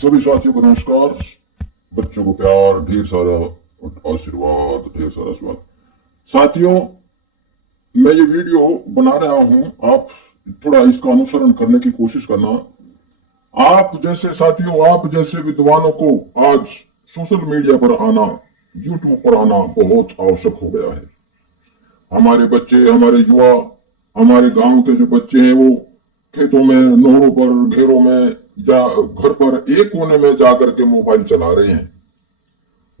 सभी साथियों को नमस्कार। बच्चों को प्यार, ढेर सारा आशीर्वाद, ढेर सारा आशीर्वाद। साथियों, मैं ये वीडियो बना रहा हूं, आप थोड़ा इसका अनुसरण करने की कोशिश करना। आप जैसे साथियों, आप जैसे विद्वानों को आज सोशल मीडिया पर आना, यूट्यूब पर आना बहुत आवश्यक हो गया है। हमारे बच्चे, हमारे युवा, हमारे गांव के जो बच्चे हैं वो खेतों में, नहरों पर, घेरों में या घर पर एक कोने में जाकर के मोबाइल चला रहे हैं।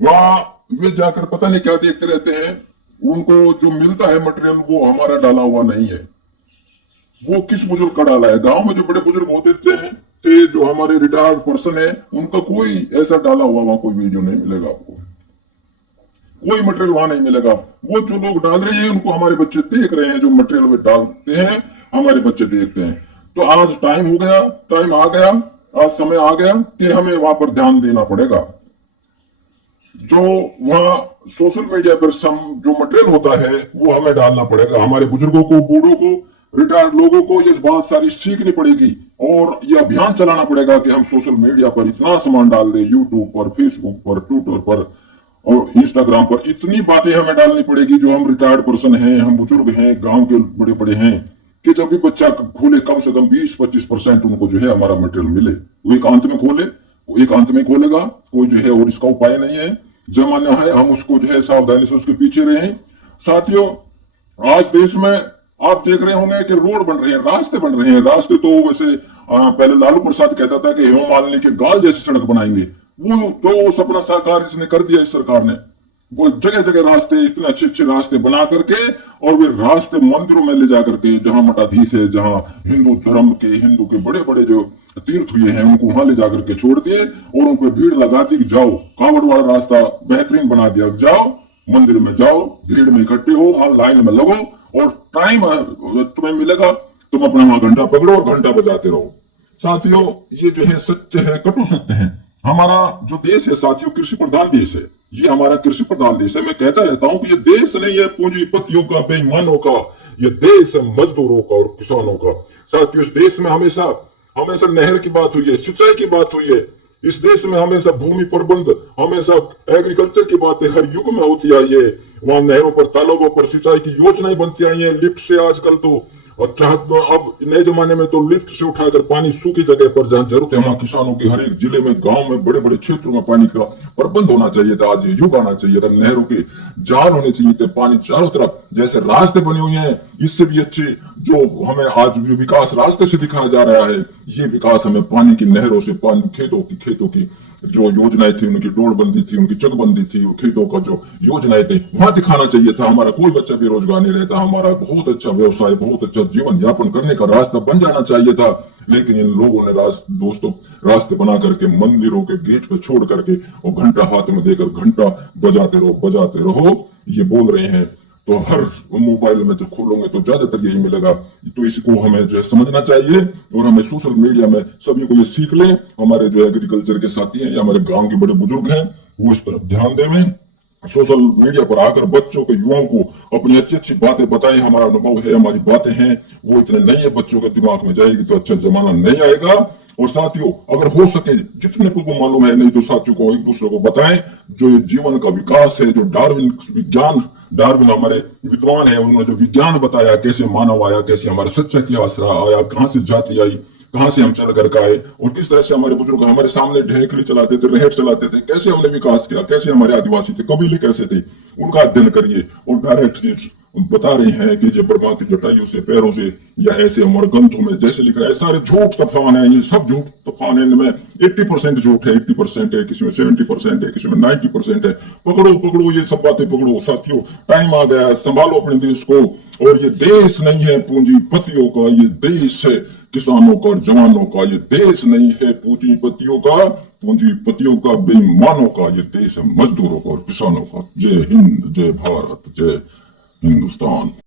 वहां वे जाकर पता नहीं क्या देखते रहते हैं। उनको जो मिलता है मटेरियल वो हमारा डाला हुआ नहीं है, वो किस बुजुर्ग का डाला है। गांव में जो बड़े बुजुर्ग होते थे, जो हमारे रिटायर्ड पर्सन है, उनका कोई ऐसा डाला हुआ वहां कोई वीडियो नहीं मिलेगा आपको, कोई मटेरियल वहां नहीं मिलेगा। वो जो लोग डाल रहे हैं उनको हमारे बच्चे देख रहे हैं, जो मटेरियल वे डालते हैं हमारे बच्चे देखते हैं। तो आज टाइम हो गया, टाइम आ गया, आज समय आ गया कि हमें वहां पर ध्यान देना पड़ेगा। जो वहां सोशल मीडिया पर जो मटेरियल होता है वो हमें डालना पड़ेगा। हमारे बुजुर्गों को, बूढ़ों को, रिटायर्ड लोगों को ये बात सारी सीखनी पड़ेगी और ये अभियान चलाना पड़ेगा कि हम सोशल मीडिया पर इतना सामान डाल दें, यूट्यूब पर, फेसबुक पर, ट्विटर पर और इंस्टाग्राम पर इतनी बातें हमें डालनी पड़ेगी। जो हम रिटायर्ड पर्सन हैं, हम बुजुर्ग हैं, गांव के बड़े बड़े हैं, कि जब भी बच्चा खोले कम से कम 20-25% उनको जो है हमारा मटेरियल मिले। वो एकांत में खोले, वो एकांत में खोलेगा, कोई जो है और इसका उपाय नहीं है, जमाना है, हम उसको जो है सावधानी से उसके पीछे रहें। साथियों, आज देश में आप देख रहे होंगे कि रोड बन रहे हैं, रास्ते बन रहे हैं। रास्ते तो वैसे पहले लालू प्रसाद कहता था कि हेमा मालिनी के गाल जैसी सड़क बनाएंगे, वो तो सपना साकार इसने कर दिया। इस सरकार ने वो जगह जगह रास्ते, इतने अच्छे अच्छे रास्ते बना करके, और वे रास्ते मंदिरों में ले जा करके, जहां मठाधीश है, जहां हिंदू धर्म के, हिंदू के बड़े बड़े जो तीर्थ हुए हैं उनको वहां ले जाकर के छोड़ दिए और उन पर भीड़ लगा दी। जाओ, कांवड़ वाला रास्ता बेहतरीन बना दिया, जाओ मंदिर में, जाओ भीड़ में इकट्ठे हो, वहां लाइन में लगो और टाइम तुम्हें मिलेगा, तुम अपना वहां घंटा पकड़ो और घंटा बजाते रहो। साथियों, ये जो है सत्य है, कटु सत्य है। हमारा जो देश है साथियों, कृषि प्रधान देश है। ये हमारा कृषि प्रधान देश है। मैं कहता रहता हूं कि ये देश नहीं है पूंजीपतियों का, बेईमानों का, ये देश है मजदूरों का और किसानों का। साथियों, इस देश में हमेशा हमेशा नहर की बात हुई है, सिंचाई की बात हुई है। इस देश में हमेशा भूमि प्रबंध, हमेशा एग्रीकल्चर की बातें हर युग में होती आई है। वहां नहरों पर, तालाबों पर सिंचाई की योजनाएं बनती आई है, लिफ्ट से आजकल तो। और चाहत अब नए जमाने में तो लिफ्ट से उठाकर पानी सूखी जगह पर जहां जरूरत है, वहां किसानों के हर एक जिले में, गांव में, बड़े बड़े क्षेत्रों में पानी का प्रबंध होना चाहिए था। आज युग आना चाहिए था, नहरों के जाल होने चाहिए थे, पानी चारों तरफ। जैसे रास्ते बने हुए हैं, इससे भी अच्छे जो हमें आज विकास रास्ते से दिखाया जा रहा है, ये विकास हमें पानी की नहरों से, पानी खेतों की जो योजनाएं थी, उनकी डोरबंदी थी, उनकी चकबंदी थी, खेतों का जो योजनाएं थी, वहां दिखाना चाहिए था। हमारा कोई बच्चा बेरोजगार नहीं रहता, हमारा बहुत अच्छा व्यवसाय, बहुत अच्छा जीवन यापन करने का रास्ता बन जाना चाहिए था। लेकिन इन लोगों ने दोस्तों रास्ते बना करके मंदिरों के गेट पे छोड़ करके और घंटा हाथ में देकर घंटा बजाते रहो ये बोल रहे हैं। तो हर मोबाइल में जो खोलोगे तो ज्यादातर यही मिलेगा। तो इसको हमें जो है समझना चाहिए और हमें सोशल मीडिया में सभी को ये सीख लें। हमारे जो एग्रीकल्चर के साथी हैं या हमारे गांव के बड़े बुजुर्ग हैं, वो इस तरफ ध्यान दें। सोशल मीडिया पर आकर बच्चों को, युवाओं को अपनी अच्छी अच्छी बातें बताएं। हमारा अनुभव है, हमारी बातें हैं, वो इतने नहीं है, बच्चों के दिमाग में जाएगी तो अच्छा जमाना नहीं आएगा। और साथियों, अगर हो सके जितने को मालूम है, नहीं तो साथियों को एक दूसरे को बताएं। जो जीवन का विकास है, जो डार्विन हमारे विद्वान है, उन्होंने जो विज्ञान बताया, कैसे मानव आया, कैसे हमारे सच्चा इतिहास आया, कहां से जाति आई, कहां से हम चल करके आए, और किस तरह से हमारे बुजुर्ग हमारे सामने ढेकड़ी चलाते थे, रहेट चलाते थे, कैसे हमने विकास किया, कैसे हमारे आदिवासी थे, कबीले कैसे थे, उनका अध्ययन करिए। और डायरेक्ट बता रहे हैं कि जो ब्रह्मा की जटाइयों से, पैरों से, या ऐसे हमारे ग्रंथों में जैसे लिख रहा है, सारे झूठ तूफान है। ये सब झूठ तूफान है, इनमें 80% झूठ है, 80% है, किसी में 70% है, किसी में 90% है। पकड़ो ये सब बातें पकड़ो। साथियों, टाइम आ गया है, संभालो अपने देश को। और ये देश नहीं है पूंजीपतियों का, ये देश है किसानों का और जवानों का। ये देश नहीं है पूंजीपतियों का, बेईमानों का। ये देश है मजदूरों का और किसानों का। जय हिंद, जय भारत, जय हिंदुस्तान।